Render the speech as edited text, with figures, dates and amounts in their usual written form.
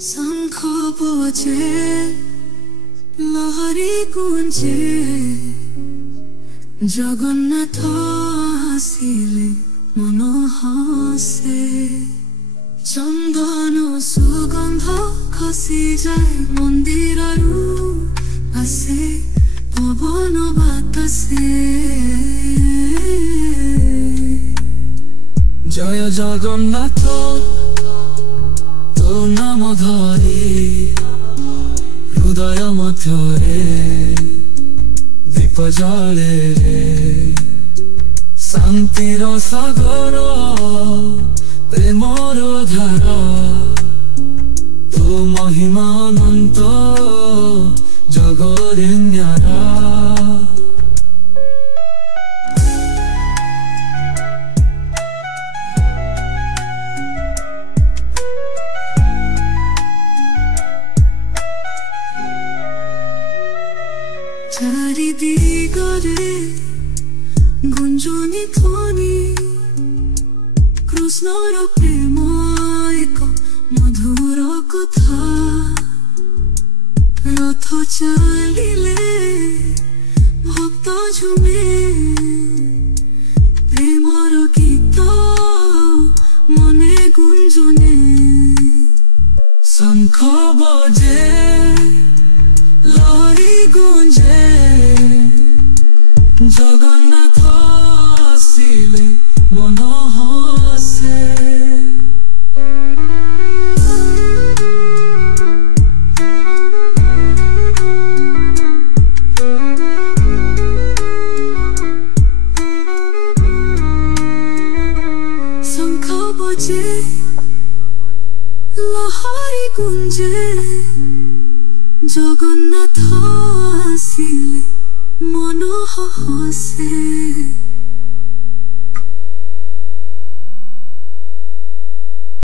शंख बजे लहरी गुंजे जगन्नाथ आसिले मन हसे चंदन सुगंध खसी जाए मंदिररू आसे पवन बातासे जय जगन्नाथ तो नाम धरी हृदय मध्यरे दीप जले शांतिर सागर प्रेमर धारा तो महिमा अनंत जगरे न्यारा चारि दिगरे गुंजनी ध्वनि कृष्णर प्रेम एक मधुर कथा रथ चलिले भक्त झुमे प्रेमर गीत मने गुंजने शंख बजे लहरी गुंजे जगन्नाथ आसिले मन हसे शंख बजे लहरी गुंजे जगन्नाथ आसिले मन हसे।